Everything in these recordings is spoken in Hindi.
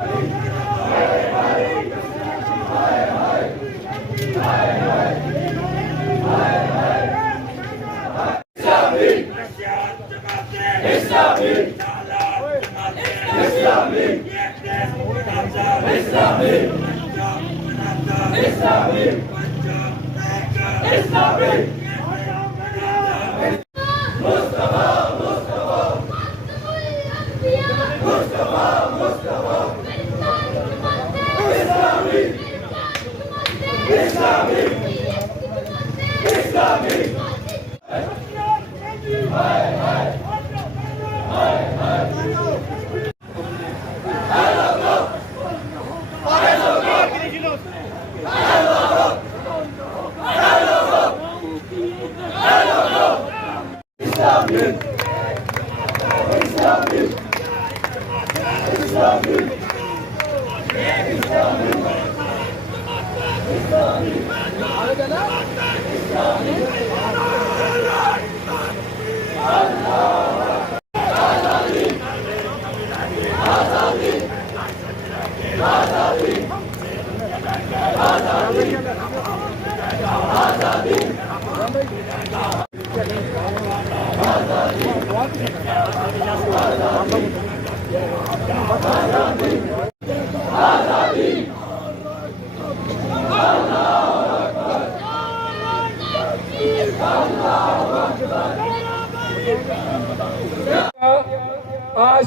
आज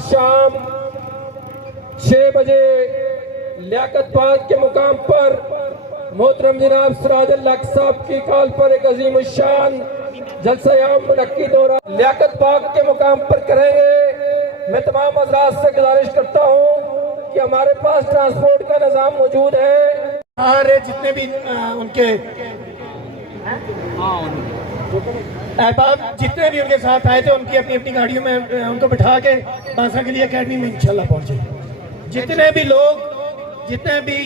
शाम 6 बजे लियाकत पार्क के मुकाम पर मोहतरम जनाब सिराजुल हक साहब की कॉल पर एक अजीम शान जलसा-ए-आम मुनक्किद हो रहा लियाकत पार्क के मुकाम पर करेंगे। मैं तमाम हज़रात से गुजारिश करता हूँ कि हमारे पास ट्रांसपोर्ट का निज़ाम मौजूद है। सारे जितने भी उनके अहबाब जितने भी उनके साथ आए थे उनकी अपनी अपनी गाड़ियों में उनको बिठा के बांसा के लिए अकेडमी में इंशाल्लाह पहुंचे। जितने भी लोग जितने भी